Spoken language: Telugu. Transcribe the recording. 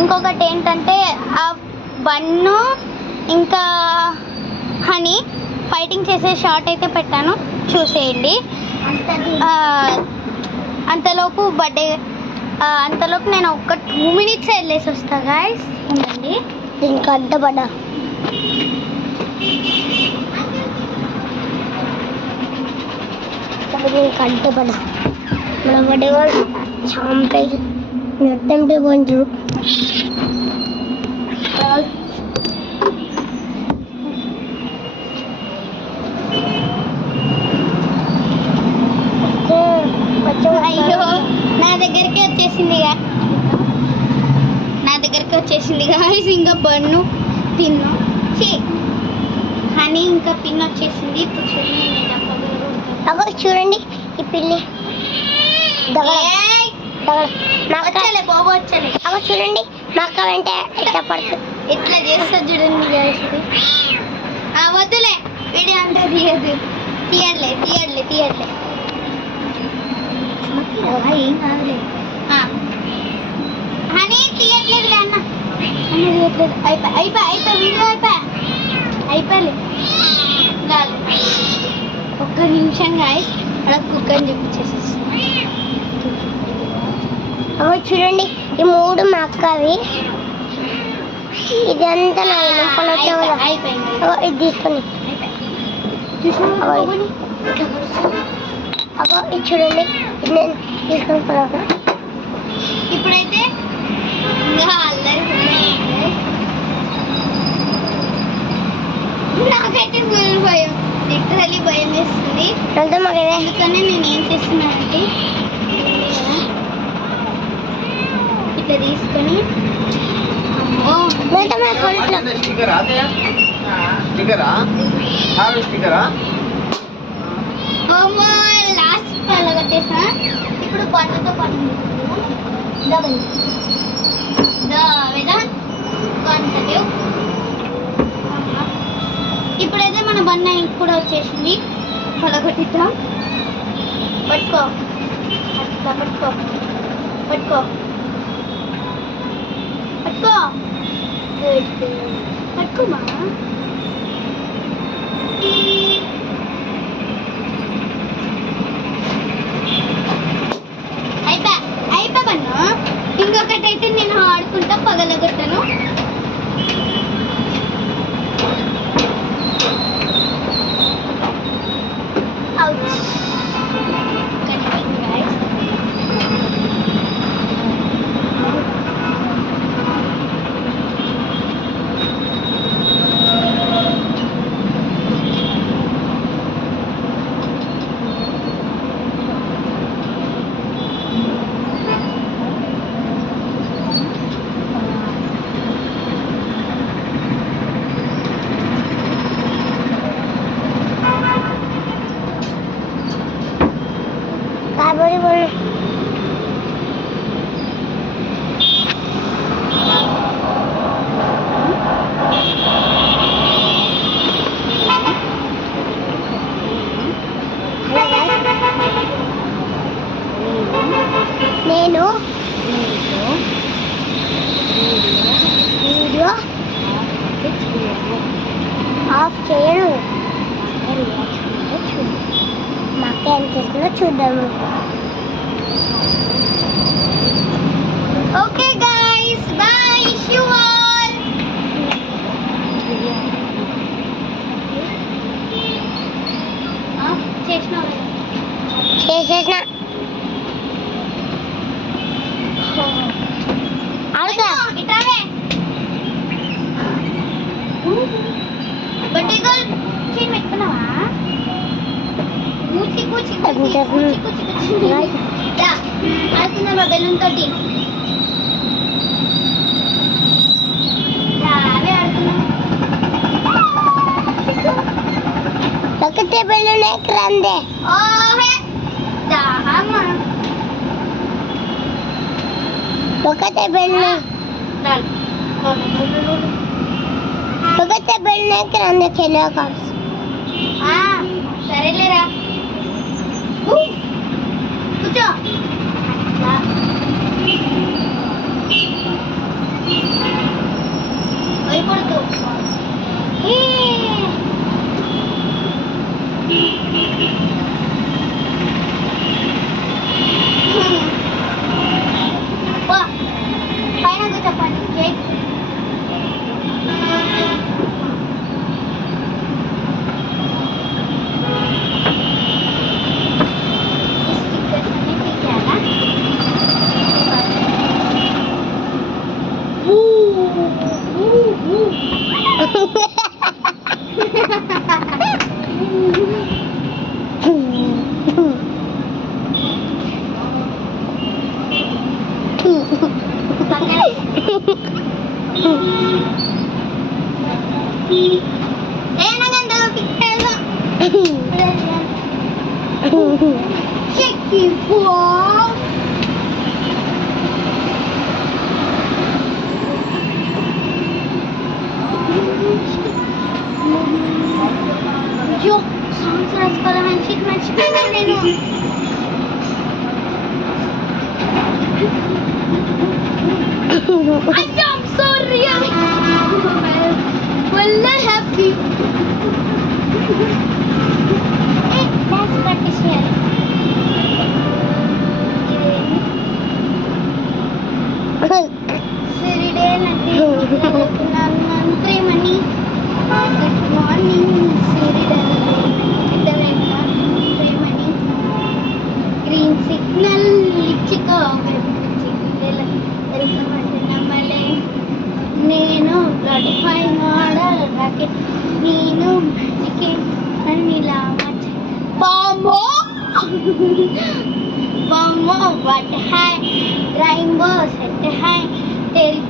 ఇంకొకటి ఏంటంటే ఆ బన్ను ఇంకా హనీ ఫైటింగ్ చేసే షార్ట్ అయితే పెట్టాను, చూసేయండి. అంతలోపు నేను ఒక 2 minutes వెళ్ళేసి వస్తా గాయస్. ఉండండి, దీనికి అడ్డపడ్డా మన వడేవాళ్ళు చాంపే నట్టంటే కొంచెం అయ్యో నా దగ్గరికి వచ్చేసింది గాయస్. ఇంకా బన్ను పిన్ను హనీ ఇంకా పిన్ వచ్చేసింది. ఇప్పుడు చూడండి ఈ పిల్లి చూడండి మా అక్క వెంటే ఎట్లా పడుతుంది, ఎట్లా చేస్తా చూడండి గాయస్. వద్దులే వీడియో అంతా తీయట్లే ఏం కాదులే. హనీ తీయట్లేదు అన్న, తీయట్లేదు. అయిపోయి వీడియో అయిపోయలే. ఒక్క నిమిషం గాయస్, అలా కుక్కర్ చూపించేసేసి. చూడండి ఈ 3 మా అక్కవి, ఇదంతా నా ఇది తీసుకొని ఇది చూడండి, ఇది నేను తీసుకొని పోయాను. ఇప్పుడైతే నాకైతే ఫుల్ భయం, లిటరలీ భయం వేస్తుంది. అందుకని నేను ఏం చేస్తున్నానంటే ఇట్లా తీసుకొని లాస్ట్ అలా కట్టేసా. ఇప్పుడు బండ్లతో పాటు ఇప్పుడైతే మన బండి కూడా వచ్చేసింది. పలగొట్టిద్దాం. పట్టుకో పట్టుకో పట్టుకో పట్టుకో పట్టుకోమా. అయిపోయాను. ఇంకొకటి అయితే నేను ఆడుకుంటా పగలగొట్టాను. నేను వీడియో ఆఫ్ చేయను. మా అక్క ఏం చేస్తుందో చూద్దాము. Okay guys, by, you all. చేసేసిన బెలూన్ తోటి ఒకటే బెలూన్ ఎక్కరందే. ఒకటే బెలూన్ ఎక్కరందే చెల్లె కాదు. సరేలేరా కూర్చో. Checky Boy. Yo, songs రాసుకోవాలని షీట్ మర్చిపోయాను నేను. I am so really well happy. Hey, dance practice here. Siride nati nan premani. Good morning, Siride. Idavena premani. Green signal ichiko నేను బ్లడిఫై మోడల్ రాకెట్ నేను మ్యాజికే అనిలా మచ్ బాంబో బాంబో వాట్ హై రెయిన్బో సెట్ హై तेरी